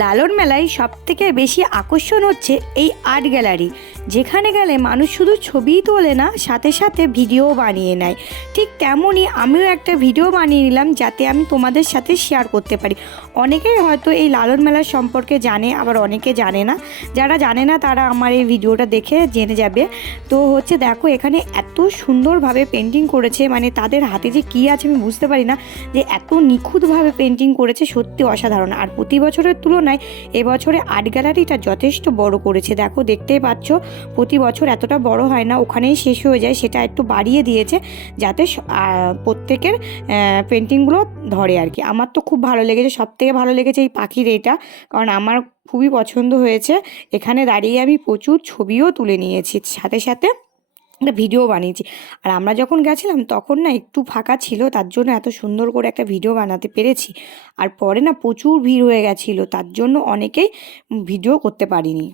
লালন মেলায় সবথেকে বেশি আকর্ষণ হচ্ছে এই আর্ট গ্যালারি, যেখানে গেলে মানুষ শুধু ছবিই তোলে না, সাথে সাথে ভিডিও বানিয়ে নেয়। ঠিক তেমনই আমিও একটা ভিডিও বানিয়ে নিলাম, যাতে আমি তোমাদের সাথে শেয়ার করতে পারি। অনেকেই হয়তো এই লালন মেলার সম্পর্কে জানে, আবার অনেকে জানে না। যারা জানে না তারা আমার এই ভিডিওটা দেখে জেনে যাবে। তো হচ্ছে দেখো, এখানে এত সুন্দরভাবে পেন্টিং করেছে, মানে তাদের হাতে যে কী আছে আমি বুঝতে পারি না, যে এত নিখুঁতভাবে পেন্টিং করেছে, সত্যি অসাধারণ। আর প্রতি বছরের তুলনায় এবছরে আর্ট গ্যালারিটা যথেষ্ট বড় করেছে। দেখো, দেখতেই পাচ্ছ, প্রতি বছর এতটা বড় হয় না, ওখানেই শেষ হয়ে যায়, সেটা একটু বাড়িয়ে দিয়েছে যাতে প্রত্যেকের পেন্টিংগুলো ধরে আর কি। আমার তো খুব ভালো লেগেছে, সবথেকে ভালো লেগেছে এই পাখির এটা, কারণ আমার খুবই পছন্দ হয়েছে। এখানে দাঁড়িয়ে আমি প্রচুর ছবিও তুলে নিয়েছি, সাথে সাথে একটা ভিডিও বানিয়েছি। আর আমরা যখন গেছিলাম তখন না একটু ফাঁকা ছিল, তার জন্য এত সুন্দর করে একটা ভিডিও বানাতে পেরেছি। আর পরে না প্রচুর ভিড় হয়ে গেছিলো, তার জন্য অনেকেই ভিডিও করতে পারিনি।